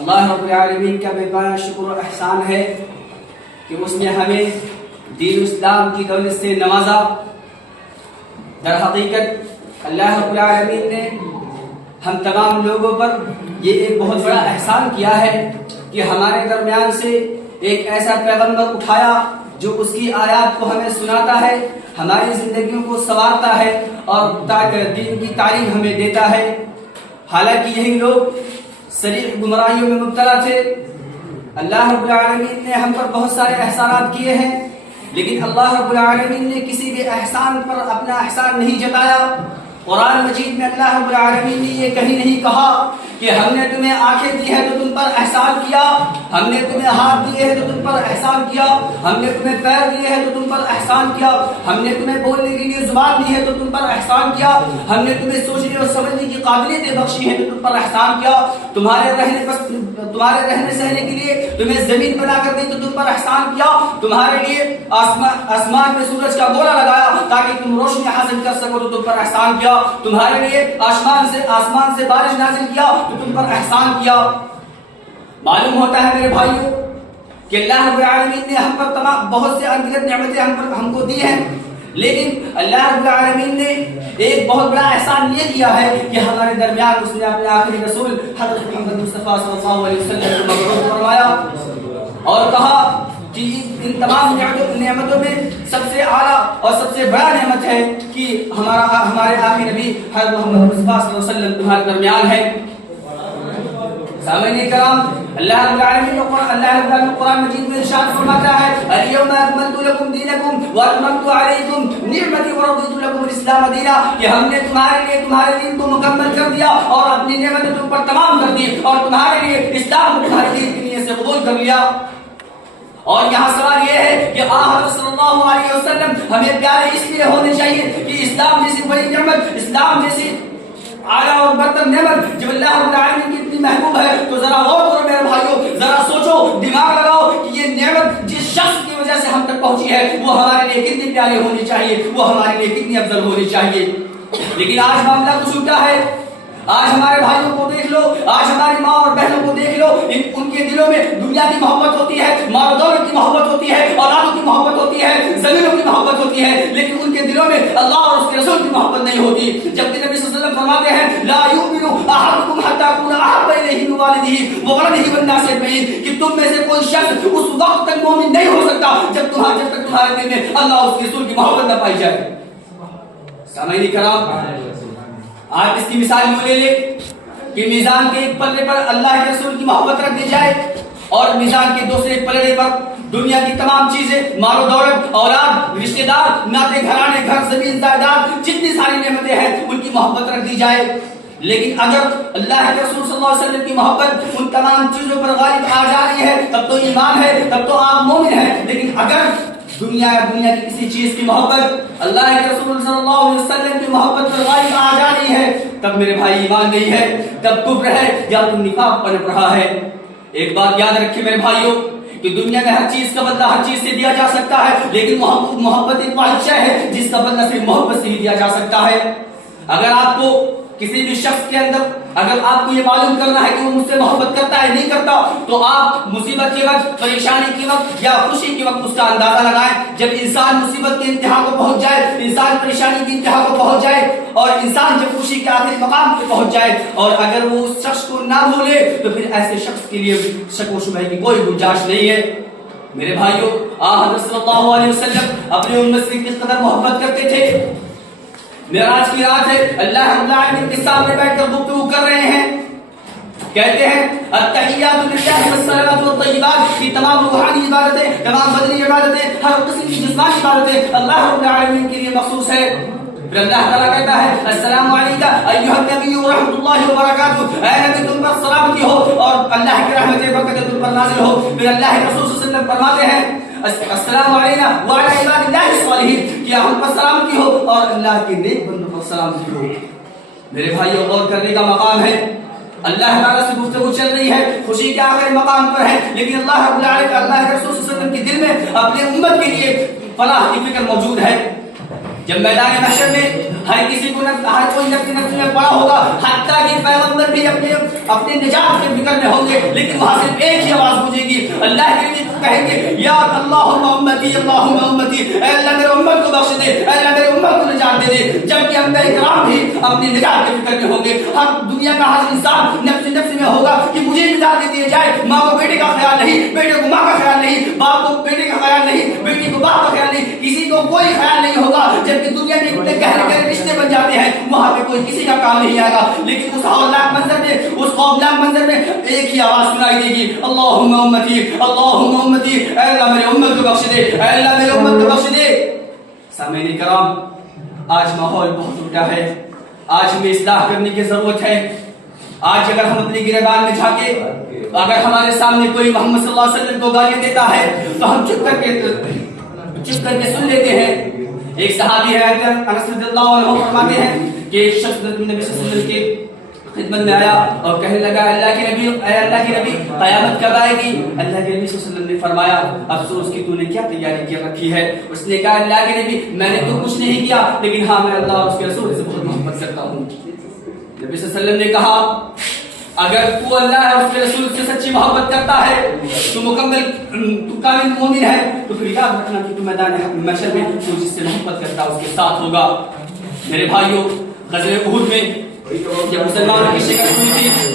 اللہ رب العالمین کا بے پناہ شکر و احسان ہے کہ اس نے ہمیں دین اسلام کی دولت سے نوازا۔ در حقیقت اللہ رب العالمین نے ہم تمام لوگوں پر یہ ایک بہت بڑا احسان کیا ہے کہ ہمارے درمیان سے ایک ایسا پیغمبر اٹھایا جو اس کی آیات کو ہمیں سناتا ہے، ہماری زندگیوں کو سنوارتا ہے اور دین کی تعلیم ہمیں دیتا ہے۔ حالانکہ یہی لوگ صریح گمراہیوں میں مبتلا تھے۔ اللہ رب العالمین نے ہم پر بہت سارے احسانات کیے ہیں، لیکن اللہ رب العالمین نے کسی بھی احسان پر اپنا احسان نہیں جتایا۔ قرآن مجید میں اللہ رب العالمین نے یہ کہیں نہیں کہا کہ ہم نے تمہیں آنکھیں دی ہے تو تم پر احسان کیا، ہم نے تمہیں ہاتھ دیے ہیں تو تم پر احسان کیا، ہم نے تمہیں پیر دیے ہیں تو تم پر احسان کیا، ہم نے تمہیں بولنے کے لیے زبان دی ہے تو تم پر احسان کیا، ہم نے تمہیں سوچنے اور سمجھنے کی قابلیتیں بخشی ہیں تو تم پر احسان کیا، تمہارے رہنے سہنے کے لیے تمہیں زمین بنا کر دی تو تم پر احسان کیا، تمہارے لیے آسمان میں سورج کا گولا لگایا تاکہ تم روشنی حاصل کر سکو تو تم پر احسان کیا، تمہارے لیے آسمان سے بارش نازل کیا تو تم پر احسان کیا۔ معلوم ہوتا ہے میرے بھائیوں کہ اللہ رب العالمین نے ہم پر تمام بہت سے انگیت نعمتیں ہم کو دی ہیں، لیکن اللہ رب العالمین نے ایک بہت بڑا احسان یہ کیا ہے کہ ہمارے درمیان اس نے اپنے آخری رسول حضرت محمد مصطفیٰ صلی اللہ علیہ وسلم کو مبعوث فرمایا اور کہا کہ ان تمام نعمتوں میں سب سے اعلیٰ اور سب سے بڑا نعمت ہے کہ ہمارے آخری نبی حضرت محمد مصطفیٰ صلی اللہ علیہ وسلم تمہارے درمیان ہے۔ سامعین کرام، اللہ رب العالمین قرآن مجید میں ارشاد فرماتا ہے الیوم اکملت لکم دینکم واتممت علیکم نعمتی ورضیت لکم الاسلام دینا، کہ ہم نے تمہارے لیے تمہارے دین کو مکمل کر دیا اور اپنی نعمتیں تم پر تمام کر دی اور تمہارے لیے اسلام کو تمہارے دین کی نیت سے قبول کر لیا۔ اور یہاں سوال یہ ہے کہ حضرت صلی اللہ علیہ وسلم ہمیں پیارے اس لیے ہونے چاہیے کہ اسلام جیسی بڑی نعمت، اسلام جیسی اعلیٰ اور برتر نعمت جب اللہ رب العالمین کی اتنی محبوب ہے تو ذرا غور کرو میرے بھائیوں، ذرا سوچو، دماغ لگاؤ کہ یہ نعمت جس شخص کی وجہ سے ہم تک پہنچی ہے وہ ہمارے لیے کتنی پیاری ہونی چاہیے، وہ ہمارے لیے کتنی افضل ہونی چاہیے۔ لیکن آج معاملہ کچھ الٹا ہے۔ آج ہمارے بھائیوں کو دیکھ لو، آج ہماری ماں اور بہنوں کو دیکھ لو، ان کے دلوں میں دنیا کی محبت ہوتی ہے، مال و دولت کی محبت ہوتی ہے، اولادوں کی محبت ہوتی ہے، زمینوں کی محبت ہوتی ہے، لیکن ان کے دلوں میں اللہ اور اس کے رسول کی محبت نہیں ہوتی۔ جبکہ نبی صلی اللہ علیہ وسلم فرماتے ہیں لا یؤمن احدکم حتی اکون احب الیہ من والدہ وولدہ والناس اجمعین، کہ تم میں سے کوئی شخص اس وقت تک مومن نہیں ہو سکتا جب تک تمہارے دل میں اللہ اور اس کے رسول کی محبت نہ پائی جائے۔ سامعین کرام، آپ اس کی مثال یوں لے لیں کہ میزان کے ایک پلڑے پر اللہ کے رسول کی محبت رکھ دی جائے اور میزان کے دوسرے پلڑے پر دنیا کی تمام چیزیں، مال و دولت، اولاد، رشتہ دار، ناطے گھرانے، گھر، زمین، جائیداد، جتنی ساری نعمتیں ہیں ان کی محبت رکھ دی جائے۔ لیکن اگر اللہ کے رسول صلی اللہ علیہ وسلم کی محبت ان تمام چیزوں پر غالب آ جا رہی ہے تب تو ایمان ہے، تب تو آپ مومن ہیں۔ لیکن اگر دنیا کی کسی چیز کی محبت اللہ کے رسول صلی اللہ علیہ وسلم کی محبت پر غالب آ جا رہی ہے تب میرے بھائی ایمان نہیں ہے، تب کفر ہے یا تم نفاق پنپ رہا ہے۔ ایک بات یاد رکھیں میرے بھائیوں کہ دنیا میں ہر چیز کا بدلہ ہر چیز سے دیا جا سکتا ہے، لیکن محبت ایک واحد شے ہے جس کا بدلہ صرف محبت سے ہی دیا جا سکتا ہے۔ اگر آپ کو کسی بھی شخص کے اندر اگر آپ کو یہ معلوم کرنا ہے کہ وہ مجھ سے محبت کرتا ہے نہیں کرتا تو آپ مصیبت کے وقت، پریشانی کے وقت یا خوشی کے وقت اس کا اندازہ لگائیں۔ جب انسان مصیبت کے انتہا کو پہنچ جائے، انسان پریشانی کی انتہا کو پہنچ جائے اور انسان جب خوشی کے آخری مقام پہ پہنچ جائے اور اگر وہ اس شخص کو نہ بھولے تو پھر ایسے شخص کے لیے شک و شبہ کی کوئی گنجائش نہیں ہے۔ میرے بھائیوں، حضرت صلی اللہ علیہ وسلم اپنی امت سے کس قدر محبت کرتے تھے۔ معراج کی رات ہے، اللہ رب العالمین کے سامنے بیٹھ کر گفتگو کر رہے ہیں، کہتے ہیں التحیات للہ والصلوات والطیبات، کی تمام روحانی عبادتیں، تمام بدنی عبادتیں، ہر قسم کی جسمانی عبادتیں اللہ رب العالمین کے لیے مخصوص ہے۔ پھر اللہ تعالیٰ کہتا ہے السلام علیکم ایھا النبی ورحمۃ اللہ وبرکاتہ، اے نبی تم پر سلامتی ہو اور اللہ کی رحمت برکت تم پر نازل ہو۔ پھر اللہ کے رسول صلی اللہ علیہ وسلم فرماتے ہیں السلام علینا وعلی عباد اللہ الصالحین، کیا ہم پر سلامتی ہو اور اللہ کے نیک بندوں پر سلامتی ہو۔ میرے بھائیوں، غور کرنے کا مقام ہے، اللہ تعالیٰ سے گفتگو چل رہی ہے، خوشی کے آخری مقام پر ہے، لیکن اللہ رب العالمین اللہ کے رسول صلی اللہ علیہ وسلم کے دل میں اپنے امت کے لیے فلاح کی فکر موجود ہے۔ جب میدان محشر میں ہر کسی کو ہر کوئی نفس میں پڑا ہوگا، حتیٰ کہ پیغمبر بھی اپنے نجات کے فکر میں ہوں گے، لیکن وہاں صرف ایک ہی آواز گونجے گی، اللہ کے لیے کہیں گے یا اللہم امتی اللہم امتی، اے اللہ میرے امت کو بخش دے، اے اللہ میرے امت کو نجات دے دے. جبکہ انبیاء کرام بھی اپنی نجات کے فکر میں ہوں گے. ہر دنیا کا ہر انسان نفس میں ہوگا کہ مجھے نجات دے دی جائے. ماں کو بیٹے کا خیال نہیں، بیٹے کو ماں کا خیال نہیں، باپ کو بیٹے کا خیال نہیں، بیٹی کو باپ کا خیال نہیں، کسی کو کوئی خیال نہیں ہوگا. جبکہ دنیا میں اتنے گہرے گہرے رشتے بن جاتے ہیں، وہاں پہ کوئی کسی کا کام نہیں آئے گا. لیکن اس ہولناک منظر میں، اس خوفناک منظر میں ایک ہی آواز سنائی دے گی، اللہم امتی اللہم امتی، اے اللہ میرے امت کو بخش دے، اے اللہ میرے امت کو بخش دے. سامعین کرام، آج ماحول بہت الٹا ہے. آج ہمیں اصلاح کرنے کی ضرورت ہے. آج اگر ہم اپنے گریبان میں جھانکے، اگر ہمارے سامنے کوئی محمد صلی اللہ علیہ وسلم کو گالیاں دیتا ہے تو ہم چپ کر کے سن لیتے ہیں. ایک صحابی ہے انس رضی اللہ عنہ فرماتے ہیں کہ ایک شخص نبی صلی اللہ علیہ وسلم کے خدمت میں آیا اور کہنے لگا اللہ کے نبی، اے اللہ کے نبی قیامت کب آئے گی؟ اللہ کے نبی صلی اللہ علیہ وسلم نے فرمایا افسوس کہ تو نے کیا تیاری کی رکھی ہے. اس نے کہا اللہ کے نبی میں نے تو کچھ نہیں کیا، لیکن ہاں میں اللہ اور اس کے رسول سے بہت محبت کرتا ہوں. نبی صلی اللہ علیہ وسلم نے کہا اگر تو اللہ اور اس کے رسول سے سچی محبت کرتا ہے، تو کامل مومن ہے، تو پھر یاد رکھنا کہ تو میدان محشر میں تو جس سے محبت کرتا ہے اس کے ساتھ ہوگا. میرے بھائیوں، غزوہ احد میں جب مسلمانوں کی شکست ہوئی تھی